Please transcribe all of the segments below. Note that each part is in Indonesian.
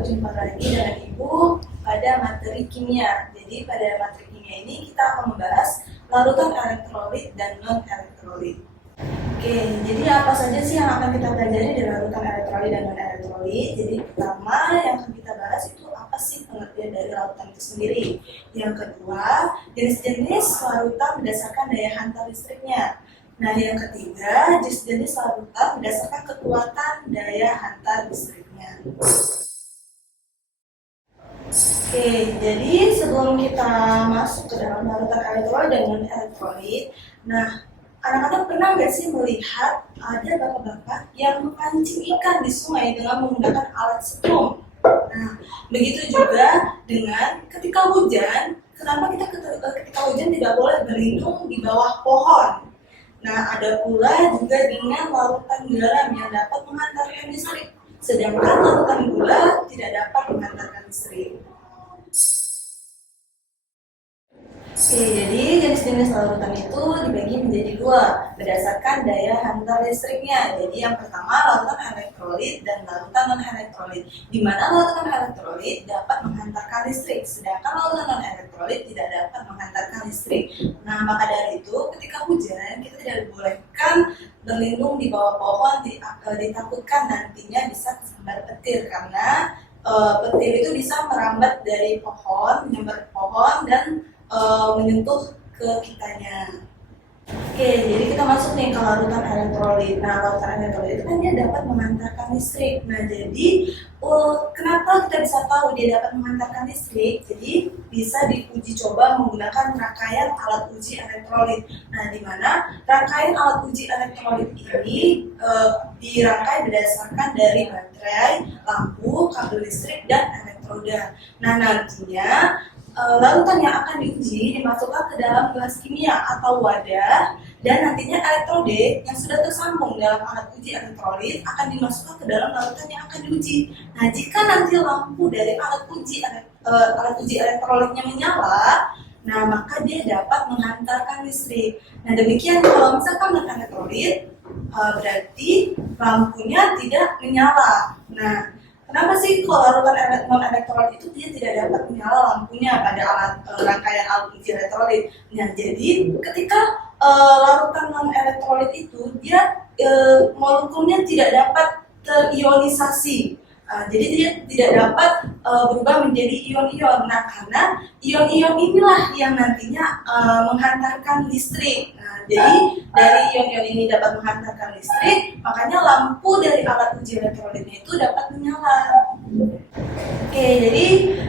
berjumpa lagi dengan Ibu pada materi kimia. Jadi pada materi kimia ini kita akan membahas larutan elektrolit dan non-elektrolit. Oke, jadi apa saja sih yang akan kita pelajari dari larutan elektrolit dan non-elektrolit? Jadi pertama yang akan kita bahas itu apa sih pengertian dari larutan itu sendiri. Yang kedua, jenis-jenis larutan berdasarkan daya hantar listriknya. Nah, yang ketiga, jenis-jenis larutan berdasarkan kekuatan daya hantar listriknya. Oke, jadi sebelum kita masuk ke dalam larutan elektrolit dan non-elektrolit, nah, anak-anak pernah nggak sih melihat ada bapak-bapak yang memancing ikan di sungai dengan menggunakan alat setrum? Nah, begitu juga dengan ketika hujan, kenapa kita ketika hujan tidak boleh berlindung di bawah pohon? Nah, ada pula juga dengan larutan garam yang dapat menghantarkan listrik, sedangkan larutan gula tidak dapat menghantarkan listrik. Oke, jadi jenis-jenis larutan itu dibagi menjadi dua berdasarkan daya hantar listriknya. Jadi yang pertama larutan elektrolit dan larutan non-elektrolit, di mana larutan elektrolit dapat menghantarkan listrik, sedangkan larutan non-elektrolit tidak dapat menghantarkan listrik. Nah, maka dari itu ketika hujan kita tidak dibolehkan berlindung di bawah pohon, ditakutkan nantinya bisa tersambar petir karena petir itu bisa merambat dari pohon, menyambar pohon dan menyentuh ke kitanya. Oke, jadi kita masuk nih ke larutan elektrolit. Nah, larutan elektrolit itu kan dia dapat menghantarkan listrik. Nah, jadi kenapa kita bisa tahu dia dapat menghantarkan listrik? Jadi bisa diuji coba menggunakan rangkaian alat uji elektrolit. Nah, di mana rangkaian alat uji elektrolit ini dirangkai berdasarkan dari baterai, lampu, kabel listrik, dan elektroda. Nah, nantinya larutan yang akan diuji dimasukkan ke dalam gelas kimia atau wadah, dan nantinya elektrode yang sudah tersambung dalam alat uji elektrolit akan dimasukkan ke dalam larutan yang akan diuji. Nah, jika nanti lampu dari alat uji elektrolitnya menyala, nah maka dia dapat menghantarkan listrik. Nah, demikian kalau misalkan non-elektrolit, berarti lampunya tidak menyala. Nah, kenapa sih kalau larutan non-elektrolit itu dia tidak dapat menyala lampunya pada alat rangkaian alat uji elektrolit? Nah, jadi ketika larutan non-elektrolit itu dia molekulnya tidak dapat terionisasi. Jadi dia tidak dapat berubah menjadi ion-ion. Nah, karena ion-ion inilah yang nantinya menghantarkan listrik. Nah, jadi dari ion-ion ini dapat menghantarkan listrik, makanya lampu dari alat uji elektrolitnya itu dapat menyala. Oke, jadi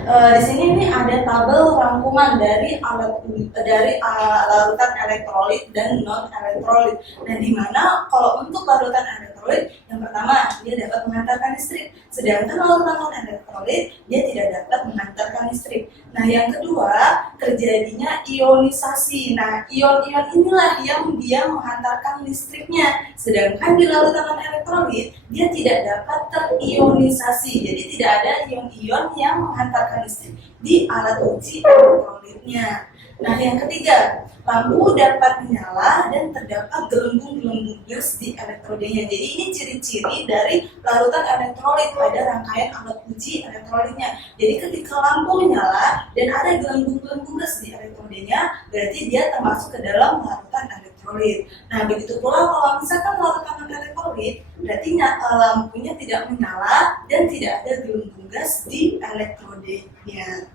di sini ini ada tabel rangkuman dari larutan elektrolit dan non-elektrolit. Nah, di mana kalau untuk larutan elektrolit, yang pertama dia dapat menghantarkan listrik, sedangkan larutan non-elektrolit dia tidak dapat menghantarkan listrik. Nah, yang kedua terjadinya ionisasi. Nah, ion-ion inilah yang dia menghantarkan listriknya, sedangkan di larutan non-elektrolit dia tidak dapat terionisasi. Jadi tidak ada ion-ion yang menghantarkan listrik di alat uji elektrolitnya. Nah, yang ketiga, lampu dapat menyala dan terdapat gelembung-gelembung gas di elektrodenya. Jadi ini ciri-ciri dari larutan elektrolit pada rangkaian alat uji elektrolitnya. Jadi ketika lampu menyala dan ada gelembung-gelembung gas di elektrodenya, berarti dia termasuk ke dalam larutan elektrolit. Nah, begitu pula kalau misalkan larutan elektrolit, berarti lampunya tidak menyala dan tidak ada gelembung gas di elektrodenya.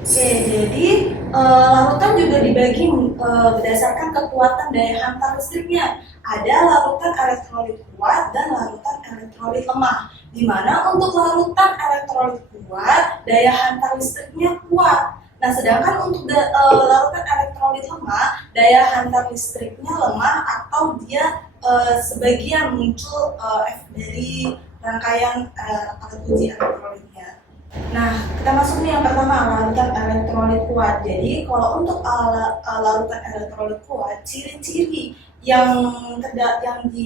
Oke, jadi larutan juga dibagi berdasarkan kekuatan daya hantar listriknya. Ada larutan elektrolit kuat dan larutan elektrolit lemah. Di mana untuk larutan elektrolit kuat, daya hantar listriknya kuat. Nah, sedangkan untuk larutan elektrolit lemah, daya hantar listriknya lemah atau dia sebagian muncul efek dari rangkaian alat uji elektrolitnya. Nah, kita masuk nih yang pertama, larutan elektrolit kuat. Jadi, kalau untuk larutan elektrolit kuat, ciri-ciri yang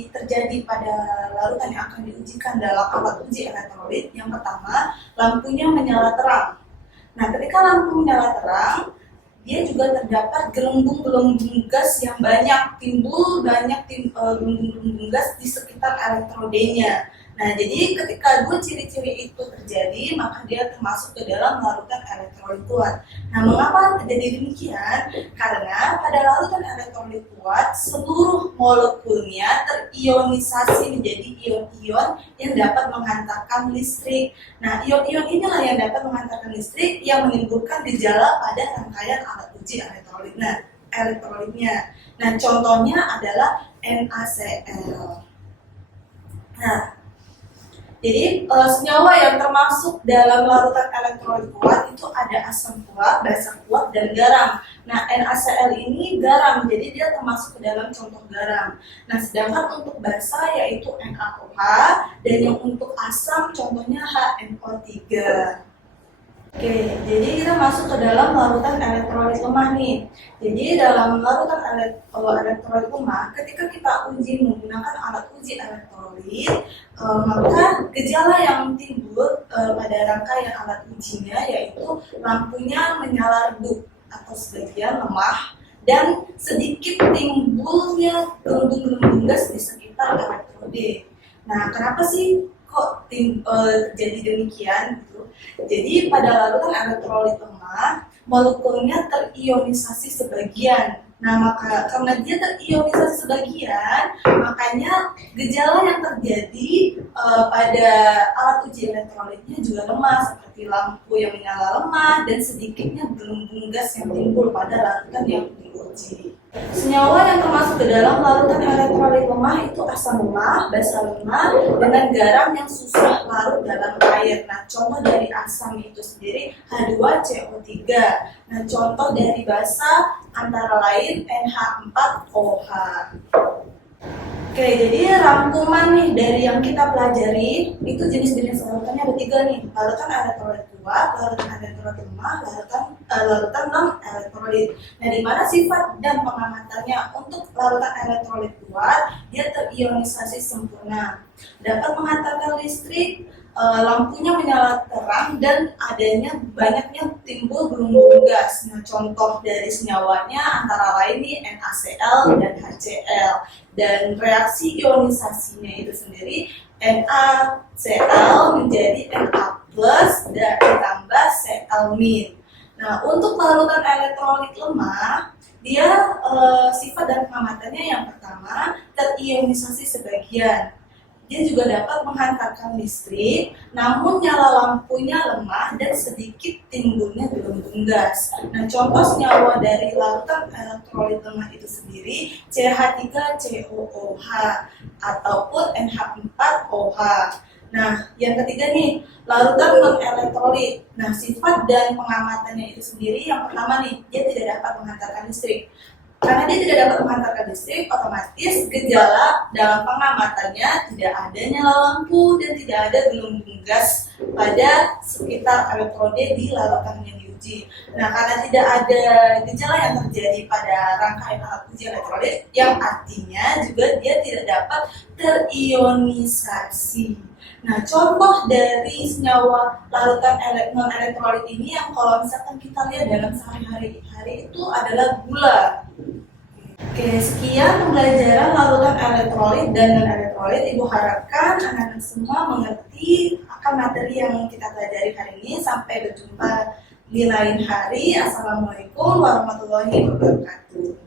terjadi pada larutan yang akan diujikan dalam alat uji elektrolit, yang pertama, lampunya menyala terang. Nah, ketika lampu menyala terang, dia juga terdapat gelembung-gelembung gas yang banyak, timbul banyak gelembung-gelembung gas di sekitar elektrodenya. Nah, jadi ketika dua ciri-ciri itu terjadi, maka dia termasuk ke dalam larutan elektrolit kuat. Nah, mengapa terjadi demikian? Karena pada larutan elektrolit kuat, seluruh molekulnya terionisasi menjadi ion-ion yang dapat menghantarkan listrik. Nah, ion-ion inilah yang dapat menghantarkan listrik yang menimbulkan gejala pada rangkaian alat uji elektrolitnya. Nah, contohnya adalah NaCl. Nah, jadi senyawa yang termasuk dalam larutan elektrolit kuat itu ada asam kuat, basa kuat, dan garam. Nah, NaCl ini garam, jadi dia termasuk ke dalam contoh garam. Nah, sedangkan untuk basa yaitu NaOH, dan yang untuk asam contohnya HNO3. Oke, jadi kita masuk ke dalam larutan elektrolit lemah nih. Jadi dalam larutan elektrolit lemah, ketika kita uji menggunakan alat uji elektrolit, maka gejala yang timbul pada rangkaian alat ujinya yaitu lampunya menyala redup atau sebagian lemah dan sedikit timbulnya gelembung-gelembung gas di sekitar elektrode. Nah, kenapa sih kok jadi demikian gitu? Jadi pada larutan elektrolit lemah, molekulnya terionisasi sebagian. Nah, maka karena dia terionisasi sebagian, makanya gejala yang terjadi pada alat uji elektrolitnya juga lemah, seperti lampu yang menyala lemah dan sedikitnya gelembung gas yang timbul pada larutan yang diuji. Senyawa yang termasuk ke dalam larutan elektrolit lemah itu asam lemah, basa lemah, dengan garam yang susah larut dalam air. Nah, contoh dari asam itu sendiri H2CO3. Nah, contoh dari basa antara lain NH4OH. Oke, jadi rangkuman nih dari yang kita pelajari itu jenis-jenis larutannya ada 3 nih. Larutan elektrolit kuat, larutan elektrolit lemah, larutan non elektrolit. Nah, di mana sifat dan pengamatannya untuk larutan elektrolit kuat, dia terionisasi sempurna, dapat menghantarkan listrik, lampunya menyala terang dan adanya banyaknya timbul gelembung gas. Nah, contoh dari senyawanya antara lain nih NaCl dan HCl. Dan reaksi ionisasinya itu sendiri NaCl menjadi Na+ dan ditambah Cl-. Nah, untuk larutan elektrolit lemah, dia sifat dan pengamatannya yang pertama terionisasi sebagian. Dia juga dapat menghantarkan listrik, namun nyala lampunya lemah dan sedikit timbulnya gelembung gas. Nah, contoh senyawa dari larutan elektrolit lemah itu sendiri CH3COOH ataupun NH4OH. Nah, yang ketiga nih, larutan non-elektrolit. Nah, sifat dan pengamatannya itu sendiri yang pertama nih, dia tidak dapat menghantarkan listrik. Karena dia tidak dapat menghantarkan listrik, otomatis gejala dalam pengamatannya tidak ada nyala lampu dan tidak ada gelembung gas pada sekitar elektrode di larutan yang diuji. Nah, karena tidak ada gejala yang terjadi pada rangkaian alat uji elektrolit, yang artinya juga dia tidak dapat terionisasi. Nah, contoh dari senyawa larutan non-elektrolit ini yang kalau misalkan kita lihat dalam sehari-hari itu adalah gula. Oke, sekian pembelajaran larutan elektrolit dan non-elektrolit. Ibu harapkan anak-anak semua mengerti akan materi yang kita pelajari hari ini. Sampai berjumpa di lain hari. Assalamualaikum warahmatullahi wabarakatuh.